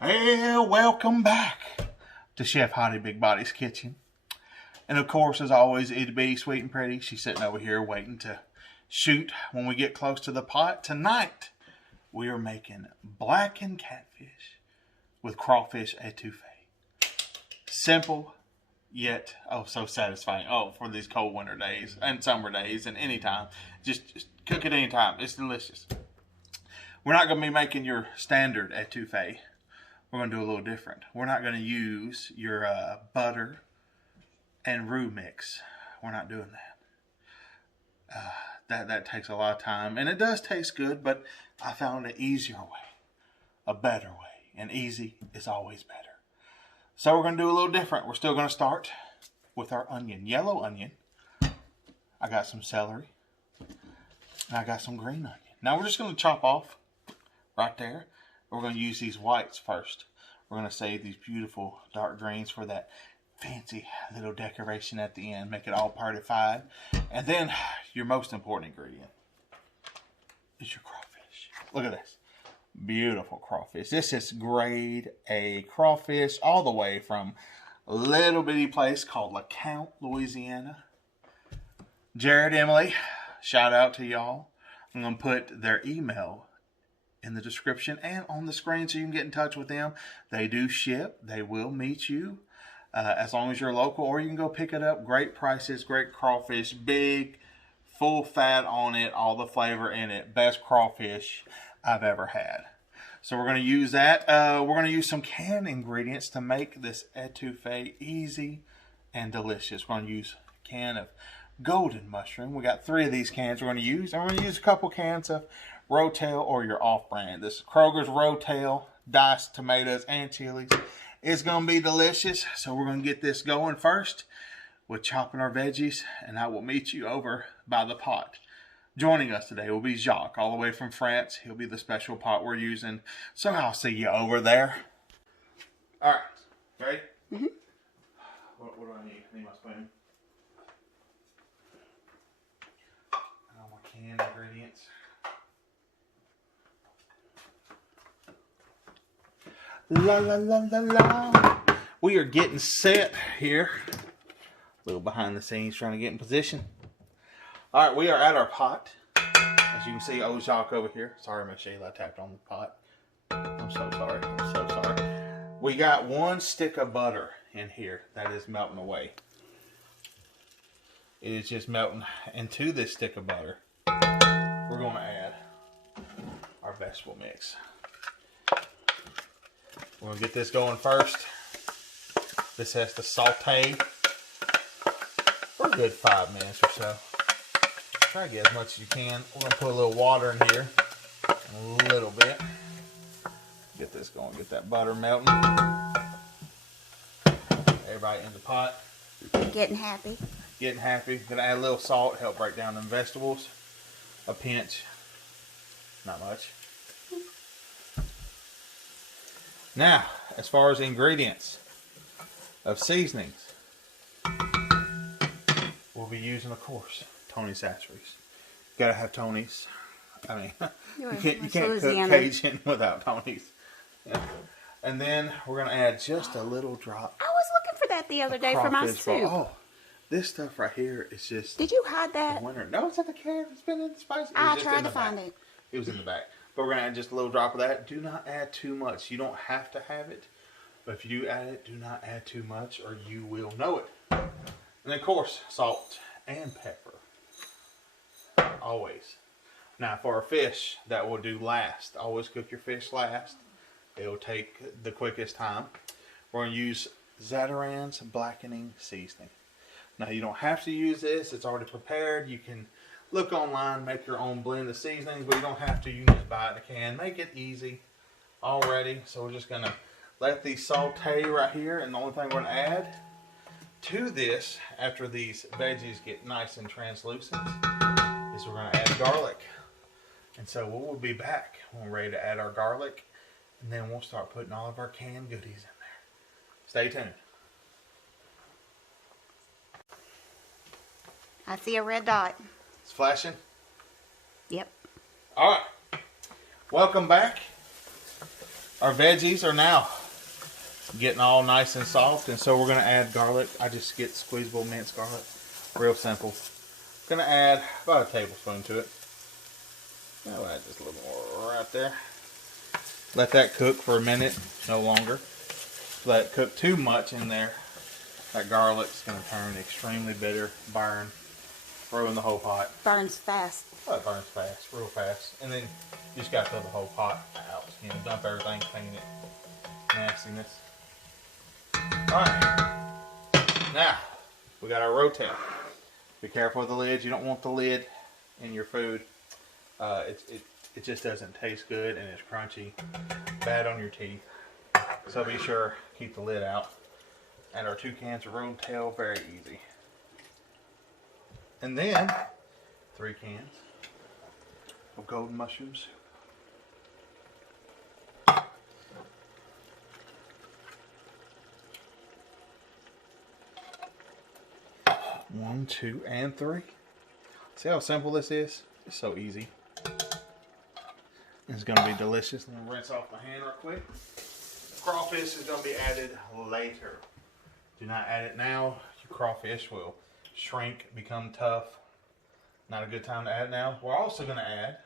Well, welcome back to Chef Hottie Big Body's kitchen. And of course, as always, it'd be sweet and pretty. She's sitting over here waiting to shoot when we get close to the pot. Tonight, we are making blackened catfish with crawfish etouffee. Simple, yet oh so satisfying. Oh, for these cold winter days and summer days and anytime. Just cook it anytime. It's delicious. We're not going to be making your standard etouffee. We're going to do a little different. We're not going to use your butter and roux mix. We're not doing that. That takes a lot of time, and it does taste good, but I found an easier way, a better way, and easy is always better. So we're going to do a little different. We're still going to start with our onion, yellow onion. I got some celery, and I got some green onion. Now we're just going to chop off right there. We're going to use these whites first. We're going to save these beautiful dark greens for that fancy little decoration at the end. Make it all partified. And then your most important ingredient is your crawfish. Look at this. Beautiful crawfish. This is grade A crawfish all the way from a little bitty place called LeCount, Louisiana. Jared, Emily, shout out to y'all. I'm going to put their email in the description and on the screen so you can get in touch with them. They do ship. They will meet you as long as you're local, or you can go pick it up. Great prices, great crawfish, big, full fat on it, all the flavor in it. Best crawfish I've ever had. So we're going to use that. We're going to use some canned ingredients to make this etouffee easy and delicious. We're going to use a can of golden mushroom. We got 3 of these cans we're going to use. I'm going to use a couple cans of Rotel or your off-brand. This is Kroger's Rotel, diced tomatoes and chilies. It's going to be delicious. So we're going to get this going first with chopping our veggies, and I will meet you over by the pot. Joining us today will be Jacques, all the way from France. He'll be the special pot we're using. So I'll see you over there. All right. Ready? Mm-hmm. What do I need? I need my spoon. And all my canned ingredients. La la la la la. We are getting set here. A little behind the scenes trying to get in position. All right, we are at our pot. As you can see, old Jacques over here. Sorry, Michelle, I tapped on the pot. I'm so sorry. I'm so sorry. We got 1 stick of butter in here that is melting away. It is just melting into this stick of butter. We're going to add our vegetable mix. We're going to get this going first. This has to saute for a good 5 minutes or so. Try to get as much as you can. We're going to put a little water in here. A little bit. Get this going. Get that butter melting. Everybody in the pot. Getting happy. Getting happy. Going to add a little salt. Help break down them vegetables. A pinch. Not much. Now, as far as ingredients of seasonings, we'll be using, of course, Tony's Sasseries. Gotta have Tony's. I mean, you can't cook Cajun without Tony's. Yeah. And then we're gonna add just a little drop. I was looking for that the other day for my soup. Oh, this stuff right here is just. Did you hide that? Winter. No, it's in the can. It's been in the spices. I tried to find it. It was in the back. But we're going to add just a little drop of that. Do not add too much. You don't have to have it. But if you do add it, do not add too much or you will know it. And then, of course, salt and pepper. Always. Now, for our fish, that will do last. Always cook your fish last. It will take the quickest time. We're going to use Zatarain's blackening seasoning. Now, you don't have to use this. It's already prepared. You can look online, make your own blend of seasonings, but you don't have to. You can just buy it in a can. Make it easy already. So we're just going to let these saute right here. And the only thing we're going to add to this, after these veggies get nice and translucent, is we're going to add garlic. And so we'll be back when we're ready to add our garlic. And then we'll start putting all of our canned goodies in there. Stay tuned. I see a red dot. It's flashing? Yep. All right. Welcome back Our veggies are now getting all nice and soft, and so we're going to add garlic. I just get squeezable minced garlic. Real simple. Going to add about a tablespoon to it. I'll add just a little more right there. Let that cook for a minute, no longer. Let it cook too much in there. That garlic's going to turn extremely bitter, burn, ruin the whole pot. Burns fast. Oh, it burns fast, real fast. And then you just got to throw the whole pot out. You know, dump everything, clean it. Nastiness. Alright. Now, we got our rotel. Be careful with the lid. You don't want the lid in your food. It just doesn't taste good, and it's crunchy. Bad on your teeth. So be sure, keep the lid out. And our 2 cans of rotel, very easy. And then 3 cans of golden mushroom soup. 1, 2, and 3. See how simple this is? It's so easy. It's going to be delicious. I'm going to rinse off my hand real quick. Crawfish is going to be added later. Do not add it now. Your crawfish will shrink, become tough. Not a good time to add it now. We're also going to add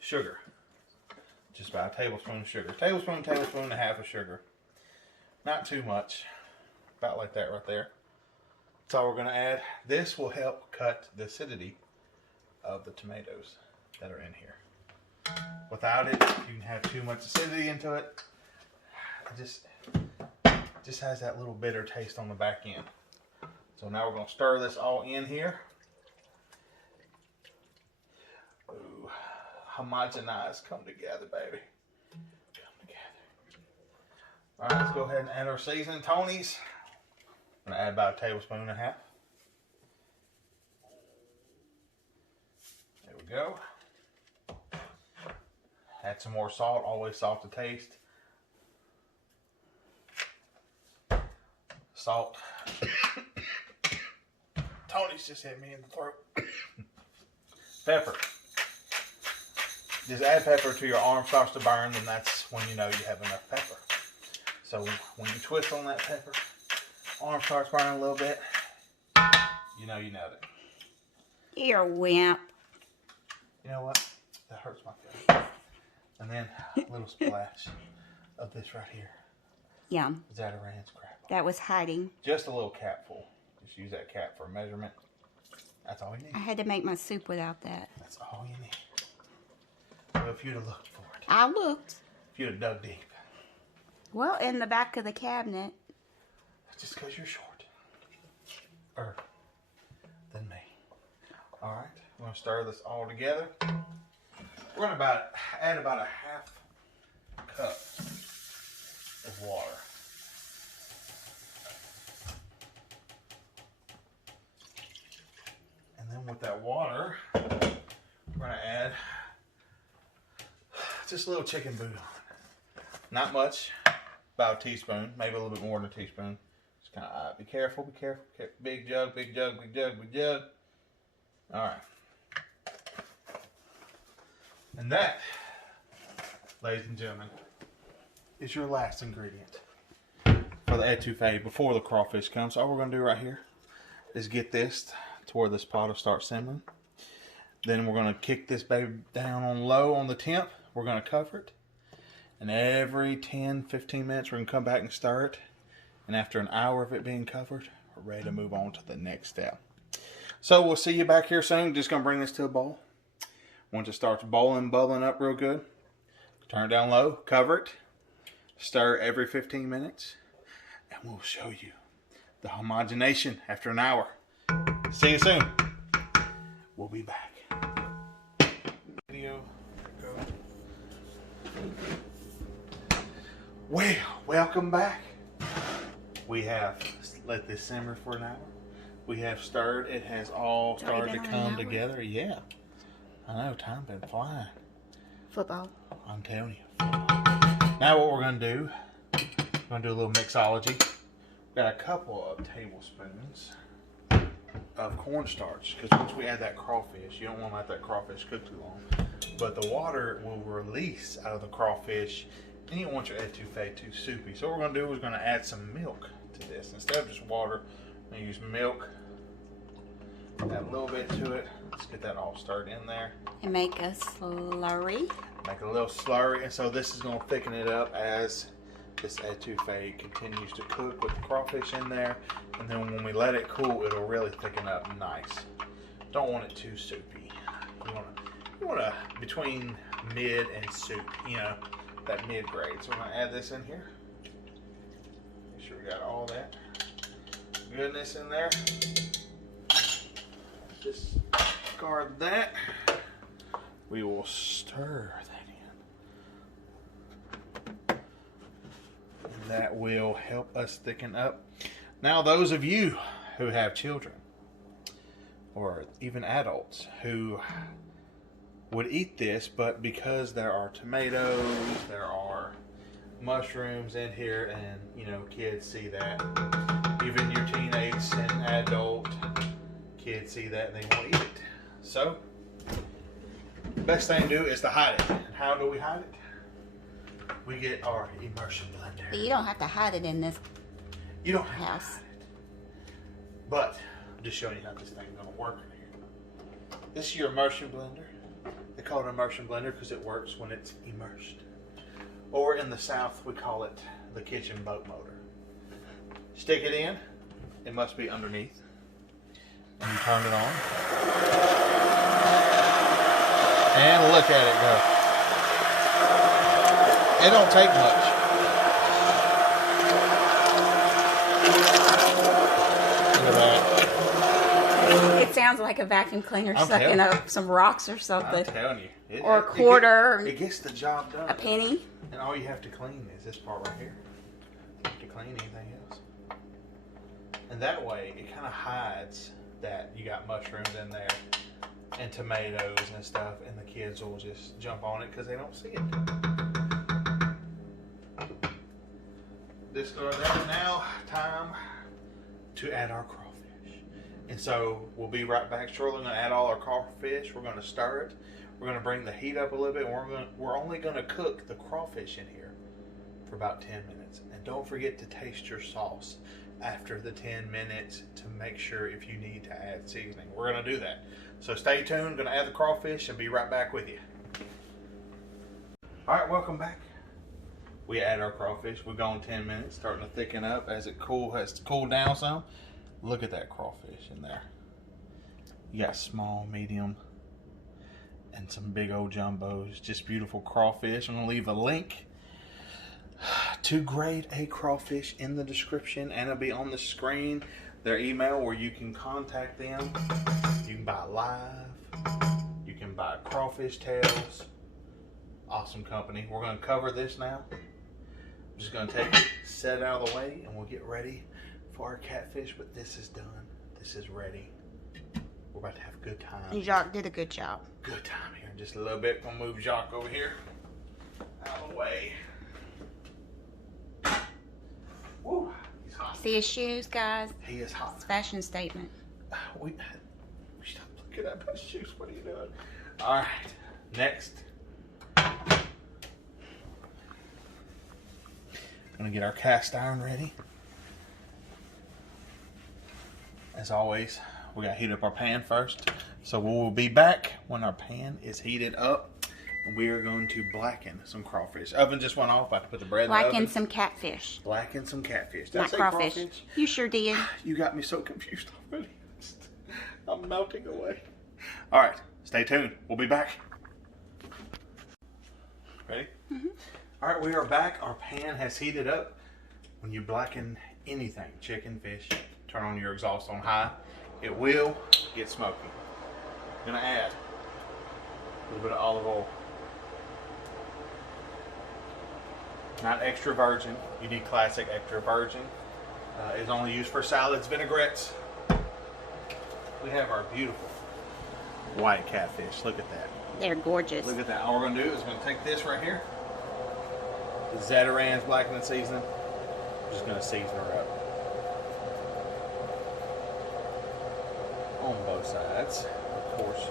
sugar. Just about a tablespoon of sugar. Tablespoon and a half of sugar. Not too much. About like that right there. That's all we're going to add. This will help cut the acidity of the tomatoes that are in here. Without it, you can have too much acidity into it. It just has that little bitter taste on the back end. So now we're going to stir this all in here. Ooh, homogenize, come together, baby. Come together. All right, let's go ahead and add our seasoning. Tony's. I'm going to add about a tablespoon and a half. There we go. Add some more salt, always salt to taste. Salt. Tony's just hit me in the throat. Pepper. Just add pepper till your arm starts to burn, and that's when you know you have enough pepper. So when you twist on that pepper, arm starts burning a little bit, you know you nailed it. You're a wimp. You know what? That hurts my face. And then a little splash of this right here. Yum. Zatarain's crab. That was hiding. Just a little capful. Just use that cap for measurement. That's all you need. I had to make my soup without that. That's all you need. Well, if you'd have looked for it. I looked. If you'd have dug deep. Well, in the back of the cabinet. Just because you're short. Than me. Alright, we're going to stir this all together. We're going to add about a half cup of water. And then with that water, we're going to add just a little chicken bouillon. Not much, about a teaspoon, maybe a little bit more than a teaspoon. Just kind of be careful, be careful. Big jug, big jug, big jug, big jug. All right. And that, ladies and gentlemen, is your last ingredient for the etouffee before the crawfish comes. All we're going to do right here is get this to where this pot will start simmering. Then we're going to kick this baby down on low on the temp. We're going to cover it. And every 10-15 minutes we're going to come back and stir it. And after an hour of it being covered, we're ready to move on to the next step. So we'll see you back here soon. Just going to bring this to a boil. Once it starts boiling, bubbling up real good, turn it down low, cover it, stir every 15 minutes, and we'll show you the homogenation after an hour. See you soon. We'll be back. Video. Well, welcome back. We have let this simmer for an hour. We have stirred. It has all started to come together. Yeah. I know, time been flying. Football. I'm telling you. Now what we're going to do, we're going to do a little mixology. We've got a couple of tablespoons of cornstarch, because once we add that crawfish, you don't want to let that crawfish cook too long. but the water will release out of the crawfish, and you don't want your etouffee too soupy. So what we're going to do is we're going to add some milk to this. Instead of just water, I'm going to use milk. Add a little bit to it. Let's get that all stirred in there. And make a slurry. Make a little slurry, and so this is going to thicken it up as this etouffee continues to cook with the crawfish in there. And then when we let it cool, it'll really thicken up nice. Don't want it too soupy. You want to between mid and soup, you know, that mid grade. So we're going to add this in here. Make sure we got all that goodness in there. Discard that. We will stir that in. And that will help us thicken up. Now, those of you who have children, or even adults who would eat this, but because there are tomatoes, there are mushrooms in here, and you know, kids see that. Even your teenage and adult kids see that and they won't eat it. So, the best thing to do is to hide it. And how do we hide it? We get our immersion blender. But you don't have to hide it in this You don't have house. to hide it. But, I'm just showing you how this thing's going to work in here. This is your immersion blender. They call it an immersion blender because it works when it's immersed. Or in the South, we call it the kitchen boat motor. Stick it in. It must be underneath. And you turn it on. And look at it go. It don't take much. Look at that. It sounds like a vacuum cleaner I'm sucking telling up some rocks or something. I'm telling you. Or a quarter. It gets the job done. A penny. And all you have to clean is this part right here. You don't have to clean anything else. And that way, it kind of hides that you got mushrooms in there and tomatoes and stuff, and the kids will just jump on it because they don't see it. Discard that. Now, time to add our crawfish. And so we'll be right back shortly. We're going to add all our crawfish. We're going to stir it. We're going to bring the heat up a little bit. And we're only going to cook the crawfish in here for about 10 minutes. And don't forget to taste your sauce after the 10 minutes to make sure if you need to add seasoning. We're going to do that. So stay tuned. Going to add the crawfish and be right back with you. All right, welcome back. We add our crawfish. We're going 10 minutes, starting to thicken up as it has cooled down some. Look at that crawfish in there. You got small, medium, and some big old jumbos. Just beautiful crawfish. I'm going to leave a link to GradeAcrawfish in the description, and it'll be on the screen. Their email where you can contact them. You can buy live. You can buy crawfish tails. Awesome company. We're going to cover this now. I'm just going to take it, set it out of the way, and we'll get ready for our catfish. But this is done. This is ready. We're about to have a good time. Jacques did a good job. Good time here. Just a little bit. I'm going to move Jacques over here. Out of the way. Woo. He's hot. See his shoes, guys? He is hot. It's a fashion statement. We stop looking at my shoes. What are you doing? All right. Next. Gonna get our cast iron ready. As always, we gotta heat up our pan first. So we will be back when our pan is heated up. And we are going to blacken some crawfish. Oven just went off. I have to put the bread in the oven. Blacken some catfish. Blacken some catfish. Did I Not say crawfish. You sure did. You got me so confused already. I'm melting away. All right, stay tuned. We'll be back. Ready? Mm-hmm. All right, we are back. Our pan has heated up. When you blacken anything, chicken, fish, turn on your exhaust on high. It will get smoky. I'm gonna add a little bit of olive oil. Not extra virgin. You need classic extra virgin. It's only used for salads, vinaigrettes. We have our beautiful white catfish. Look at that. They're gorgeous. Look at that. All we're going to do is going to take this right here. The Zatarain's blackening seasoning. We're just going to season her up. On both sides. Of course,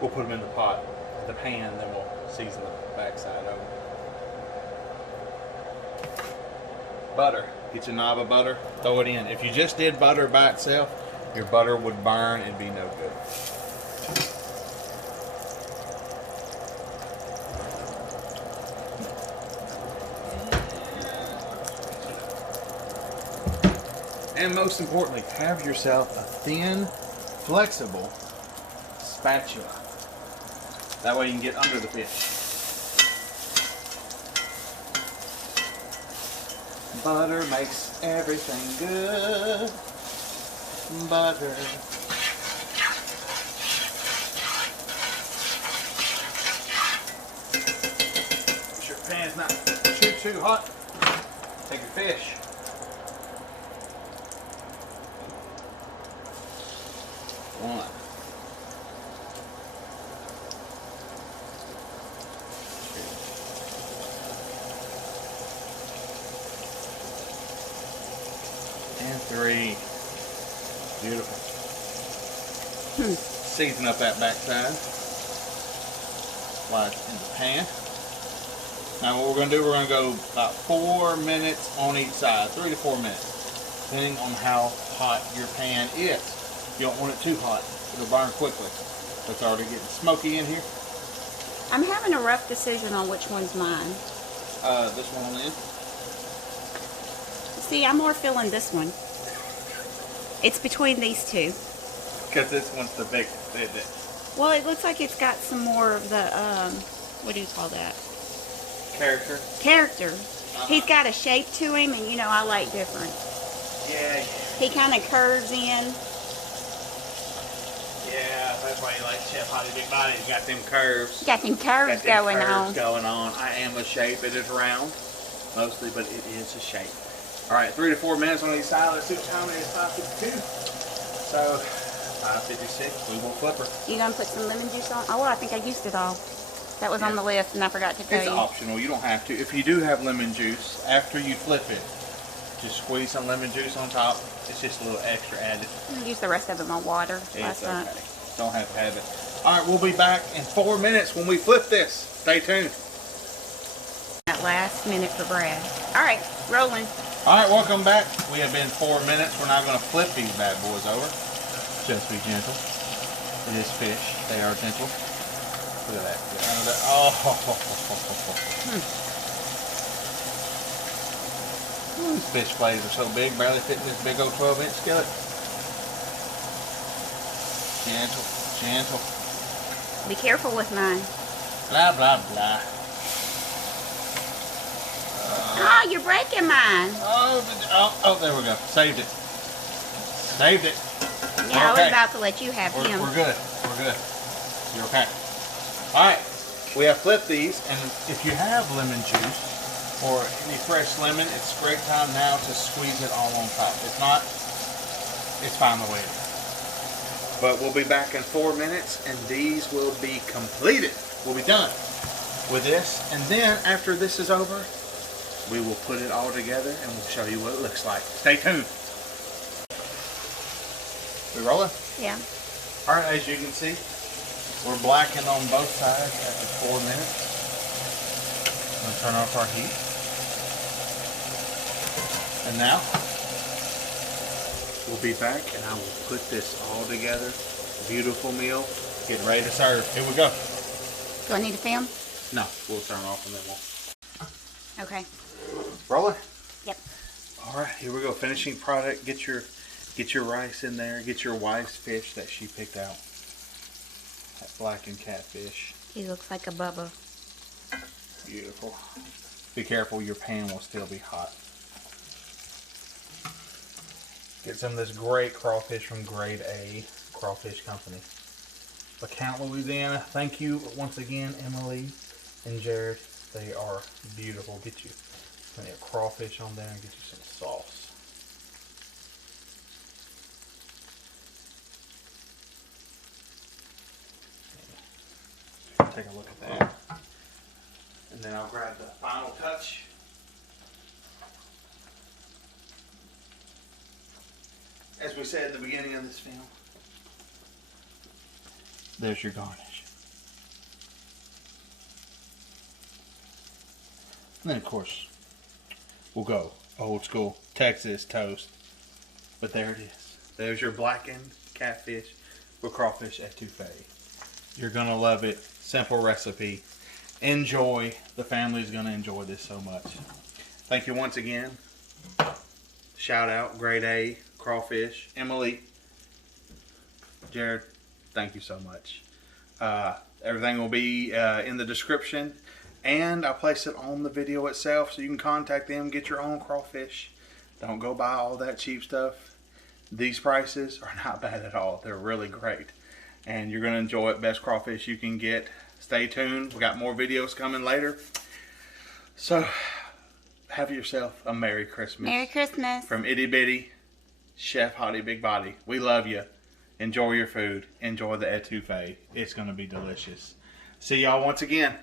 we'll put them in the pot the pan, then we'll season the backside over. Butter. Get your knob of butter, throw it in. If you just did butter by itself, your butter would burn and be no good. And most importantly, have yourself a thin, flexible spatula. That way you can get under the fish. Butter makes everything good. Butter. Make sure your pan's not too hot. Take your fish. One. And 3. Beautiful. Season up that backside. Slide it in the pan. Now what we're going to do, we're going to go about 4 minutes on each side. 3 to 4 minutes. Depending on how hot your pan is. You don't want it too hot. It'll burn quickly. It's already getting smoky in here. I'm having a rough decision on which one's mine. This one on the end. See, I'm more feeling this one. It's between these two. Because this one's the biggest, isn't it? Well, it looks like it's got some more of the, what do you call that? Character. Character. He's got a shape to him, and you know, I like different. Yeah. He kind of curves in. Yeah, that's why you like Chef Hottie Big Body. He's got them curves. Got them curves going on. Going on. I am a shape. It is round, mostly, but it is a shape. All right, 3 to 4 minutes on each side. Let's see what time it is. 5:52. So 5:56. We will flip her. You gonna put some lemon juice on? Oh, well, I think I used it all. That was on the list, and I forgot to tell you. It's optional. You don't have to. If you do have lemon juice, after you flip it, just squeeze some lemon juice on top. It's just a little extra added. I used the rest of it on water last night. Don't have to have it. All right, we'll be back in 4 minutes when we flip this. Stay tuned. That last minute for Brad. All right, rolling. All right, welcome back. We have been 4 minutes. We're now going to flip these bad boys over. Just be gentle. It is fish. They are gentle. Look at that. Get under that. Oh. Ooh, these fish fillets are so big, barely fit in this big old 12-inch skillet. Gentle, gentle. Be careful with mine. Blah, blah, blah. Oh, you're breaking mine. Oh, there we go. Saved it. Saved it. Yeah, I was about to let you have him. We're good. We're good. You're okay. All right. We have flipped these, and if you have lemon juice or any fresh lemon, it's a great time now to squeeze it all on top. If not, it's fine the way it is. But we'll be back in 4 minutes, and these will be completed. We'll be done with this, and then after this is over, we will put it all together and we'll show you what it looks like. Stay tuned. We rolling? Yeah. All right, as you can see, we're blackened on both sides after 4 minutes. I'm going to turn off our heat. And now, we'll be back and I will put this all together. Beautiful meal. Getting ready to serve. Here we go. Do I need to film? No, we'll turn off and then we'll... Okay. Rolling? Yep. All right, here we go. Finishing product. Get your rice in there. Get your wife's fish that she picked out. That blackened catfish. He looks like a Bubba. Beautiful. Be careful, your pan will still be hot. Get some of this great crawfish from Grade A Crawfish Company. LeCount, Louisiana. Thank you once again, Emily and Jared. They are beautiful. Get you plenty of crawfish on there and get you some sauce. Take a look at that. And then I'll grab the final touch. As we said at the beginning of this film, there's your garnish. And then, of course, we'll go old school Texas toast. But there it is. There's your blackened catfish with crawfish etouffee. You're going to love it. Simple recipe. Enjoy. The family's going to enjoy this so much. Thank you once again. Shout out Grade A Crawfish. Emily. Jared, thank you so much. Everything will be in the description. And I'll place it on the video itself so you can contact them, get your own crawfish. Don't go buy all that cheap stuff. These prices are not bad at all. They're really great. And you're going to enjoy it. Best crawfish you can get. Stay tuned. We got more videos coming later. So, have yourself a Merry Christmas. Merry Christmas. From Itty Bitty, Chef Hottie Big Body. We love you. Enjoy your food. Enjoy the etouffee. It's going to be delicious. See y'all once again.